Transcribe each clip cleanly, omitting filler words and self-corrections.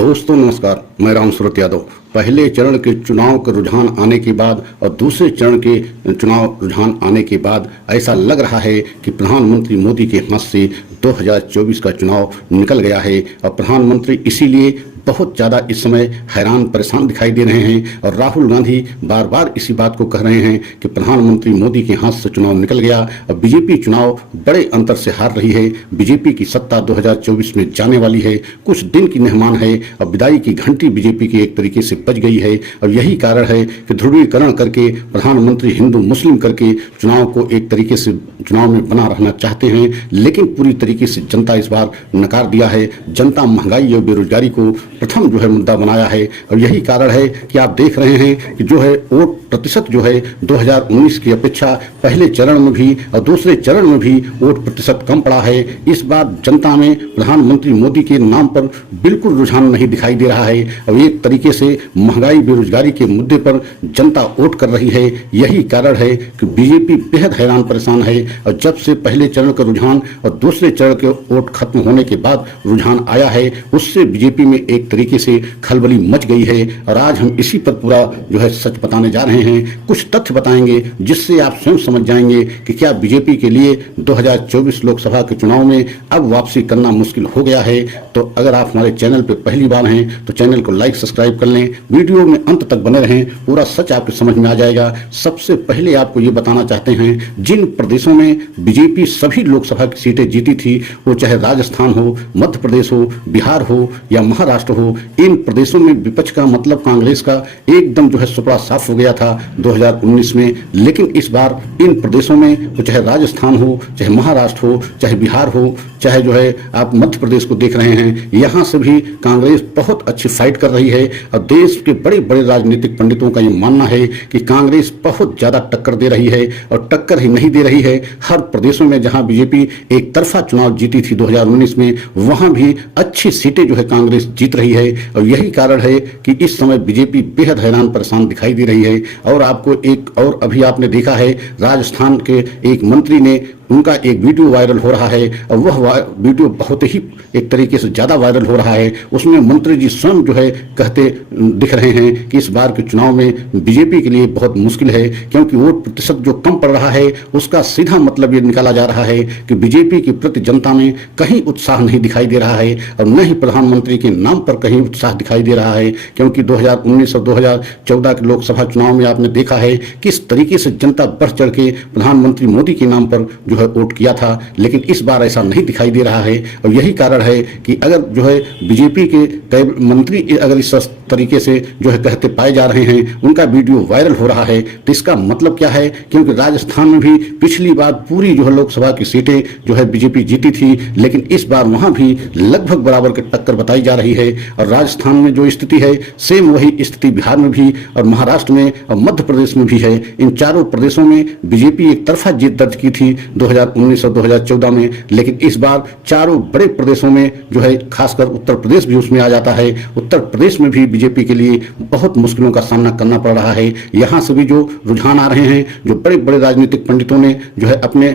दोस्तों नमस्कार, मैं राम सूरत यादव। पहले चरण के चुनाव के रुझान आने के बाद और दूसरे चरण के चुनाव रुझान आने के बाद ऐसा लग रहा है कि प्रधानमंत्री मोदी के हाथ से 2024 का चुनाव निकल गया है और प्रधानमंत्री इसीलिए बहुत ज़्यादा इस समय हैरान परेशान दिखाई दे रहे हैं। और राहुल गांधी बार बार इसी बात को कह रहे हैं कि प्रधानमंत्री मोदी के हाथ से चुनाव निकल गया और बीजेपी चुनाव बड़े अंतर से हार रही है। बीजेपी की सत्ता 2024 में जाने वाली है, कुछ दिन की मेहमान है और विदाई की घंटी बीजेपी की एक तरीके से बज गई है। और यही कारण है कि ध्रुवीकरण करके प्रधानमंत्री हिंदू मुस्लिम करके चुनाव को एक तरीके से चुनाव में बना रहना चाहते हैं, लेकिन पूरी तरीके से जनता इस बार नकार दिया है। जनता महंगाई और बेरोजगारी को प्रथम जो है मुद्दा बनाया है और यही कारण है कि आप देख रहे हैं कि जो है वोट प्रतिशत जो है 2019 की अपेक्षा पहले चरण में भी और दूसरे चरण में भी वोट प्रतिशत कम पड़ा है। इस बार जनता में प्रधानमंत्री मोदी के नाम पर बिल्कुल रुझान नहीं दिखाई दे रहा है और एक तरीके से महंगाई बेरोजगारी के मुद्दे पर जनता वोट कर रही है। यही कारण है कि बीजेपी बेहद हैरान परेशान है और जब से पहले चरण का रुझान और दूसरे चरण के वोट खत्म होने के बाद रुझान आया है, उससे बीजेपी में एक तरीके से खलबली मच गई है। और आज हम इसी पर पूरा जो है सच बताने जा रहे हैं, कुछ तथ्य बताएंगे जिससे आप स्वयं समझ जाएंगे कि क्या बीजेपी के लिए 2024 लोकसभा के चुनाव में अब वापसी करना मुश्किल हो गया है। तो अगर आप हमारे चैनल पर पहली बार हैं तो चैनल को लाइक सब्सक्राइब कर लें, वीडियो में अंत तक बने रहें, पूरा सच आपको समझ में आ जाएगा। सबसे पहले आपको ये बताना चाहते हैं, जिन प्रदेशों में बीजेपी सभी लोकसभा की सीटें जीती थी, वो चाहे राजस्थान हो, मध्य प्रदेश हो, बिहार हो या महाराष्ट्र हो, इन प्रदेशों में विपक्ष का मतलब कांग्रेस का एकदम जो है सुपड़ा साफ हो गया था 2019 में। लेकिन इस बार इन प्रदेशों में तो चाहे राजस्थान हो, चाहे महाराष्ट्र हो, चाहे बिहार हो, चाहे जो है आप मध्य प्रदेश को देख रहे हैं, यहाँ से भी कांग्रेस बहुत अच्छी फाइट कर रही है। और देश के बड़े बड़े राजनीतिक पंडितों का ये मानना है कि कांग्रेस बहुत ज्यादा टक्कर दे रही है और टक्कर ही नहीं दे रही है, हर प्रदेशों में जहां बीजेपी एक तरफा चुनाव जीती थी 2019 में, वहां भी अच्छी सीटें जो है कांग्रेस जीत रही है। और यही कारण है कि इस समय बीजेपी बेहद हैरान परेशान दिखाई दे रही है। और आपको एक और अभी आपने देखा है, राजस्थान के एक मंत्री ने उनका एक वीडियो वायरल हो रहा है और वह वीडियो बहुत ही एक तरीके से ज़्यादा वायरल हो रहा है। उसमें मंत्री जी स्वयं जो है कहते दिख रहे हैं कि इस बार के चुनाव में बीजेपी के लिए बहुत मुश्किल है, क्योंकि वोट प्रतिशत जो कम पड़ रहा है उसका सीधा मतलब ये निकाला जा रहा है कि बीजेपी के प्रति जनता में कहीं उत्साह नहीं दिखाई दे रहा है और न ही प्रधानमंत्री के नाम पर कहीं उत्साह दिखाई दे रहा है। क्योंकि 2019 और 2014 के लोकसभा चुनाव में आपने देखा है किस तरीके से जनता बढ़ चढ़ के प्रधानमंत्री मोदी के नाम पर जो है वोट किया था, लेकिन इस बार ऐसा नहीं दिखाई दे रहा है। और यही कारण है कि अगर जो है बीजेपी के कई मंत्री अगर इस तरीके से जो है कहते पाए जा रहे हैं, उनका वीडियो वायरल हो रहा है, तो इसका मतलब क्या है, क्योंकि राजस्थान में भी पिछली बार पूरी जो है लोकसभा की सीटें जो है बीजेपी जीती थी, लेकिन इस बार वहां भी लगभग बराबर की टक्कर बताई जा रही है। और राजस्थान में जो स्थिति है सेम वही स्थिति बिहार में भी और महाराष्ट्र में और मध्य प्रदेश में भी है। इन चारों प्रदेशों में बीजेपी एक तरफा जीत दर्ज की थी 2019 और 2014 में, लेकिन इस बार चारों बड़े प्रदेशों में जो है खासकर उत्तर प्रदेश भी उसमें आ जाता है। उत्तर प्रदेश में भी बीजेपी के लिए बहुत मुश्किलों का सामना करना पड़ रहा है। यहाँ से भी जो रुझान आ रहे हैं, जो बड़े बड़े राजनीतिक पंडितों ने जो है अपने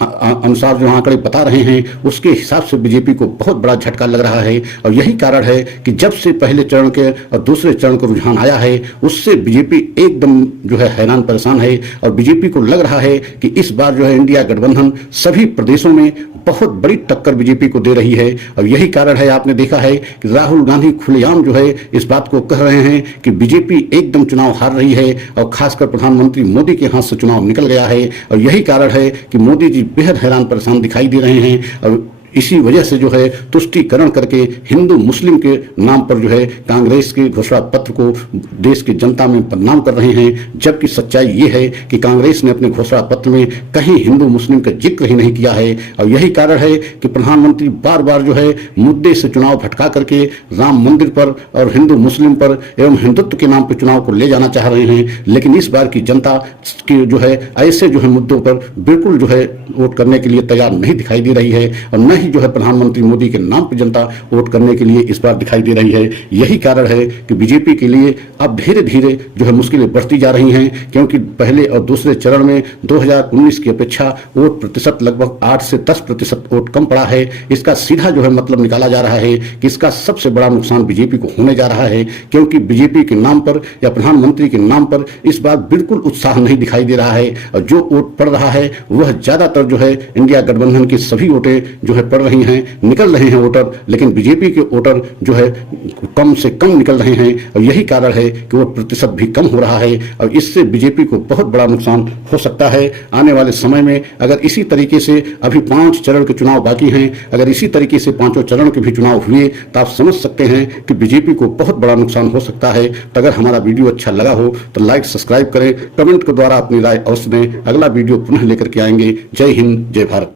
अनुसार जो आंकड़े बता रहे हैं, उसके हिसाब से बीजेपी को बहुत बड़ा झटका लग रहा है। और यही कारण है कि जब से पहले चरण के और दूसरे चरण का रुझान आया है, उससे बीजेपी एकदम जो है हैरान परेशान है। और बीजेपी को लग रहा है कि इस बार जो है इंडिया गठबंधन सभी प्रदेशों में बहुत बड़ी टक्कर बीजेपी को दे रही है। और यही कारण है, आपने देखा है कि राहुल गांधी खुलेआम जो है इस बात को कह रहे हैं कि बीजेपी एकदम चुनाव हार रही है और खासकर प्रधानमंत्री मोदी के हाथ से चुनाव निकल गया है। और यही कारण है कि मोदी जी बेहद हैरान परेशान दिखाई दे रहे हैं और इसी वजह से जो है तुष्टीकरण करके हिंदू मुस्लिम के नाम पर जो है कांग्रेस के घोषणा पत्र को देश की जनता में बदनाम कर रहे हैं। जबकि सच्चाई ये है कि कांग्रेस ने अपने घोषणा पत्र में कहीं हिंदू मुस्लिम का जिक्र ही नहीं किया है। और यही कारण है कि प्रधानमंत्री बार बार जो है मुद्दे से चुनाव भटका करके राम मंदिर पर और हिंदू मुस्लिम पर एवं हिंदुत्व के नाम पर चुनाव को ले जाना चाह रहे हैं। लेकिन इस बार की जनता की जो है ऐसे जो है मुद्दों पर बिल्कुल जो है वोट करने के लिए तैयार नहीं दिखाई दे रही है और न ही जो है प्रधानमंत्री मोदी के नाम पर जनता वोट करने के लिए इस बार दिखाई दे रही है। यही कारण है कि बीजेपी के लिए अब धीरे धीरे जो है मुश्किलें बढ़ती जा रही हैं, क्योंकि पहले और दूसरे चरण में 2019 की अपेक्षा वोट प्रतिशत लगभग 8 से 10% वोट कम पड़ा है। इसका सीधा जो है मतलब निकाला जा रहा है कि इसका सबसे बड़ा नुकसान बीजेपी को होने जा रहा है, क्योंकि बीजेपी के नाम पर या प्रधानमंत्री के नाम पर इस बार बिल्कुल उत्साह नहीं दिखाई दे रहा है, और जो वोट पड़ रहा है वह ज्यादातर जो है इंडिया गठबंधन की सभी वोटें जो है पड़ रही हैं, निकल रहे हैं वोटर, लेकिन बीजेपी के वोटर जो है कम से कम निकल रहे हैं, और यही कारण है कि वोट प्रतिशत भी कम हो रहा है, और इससे बीजेपी को बहुत बड़ा नुकसान हो सकता है। आने वाले समय में अगर इसी तरीके से अभी 5 चरण के चुनाव बाकी हैं, अगर इसी तरीके से 5 चरण के भी चुनाव हुए तो आप समझ सकते हैं कि बीजेपी को बहुत बड़ा नुकसान हो सकता है। तो अगर हमारा वीडियो अच्छा लगा हो तो लाइक सब्सक्राइब करें, कमेंट के द्वारा अपनी राय अवश्य दें। अगला वीडियो पुनः लेकर के आएंगे। जय हिंद, जय भारत।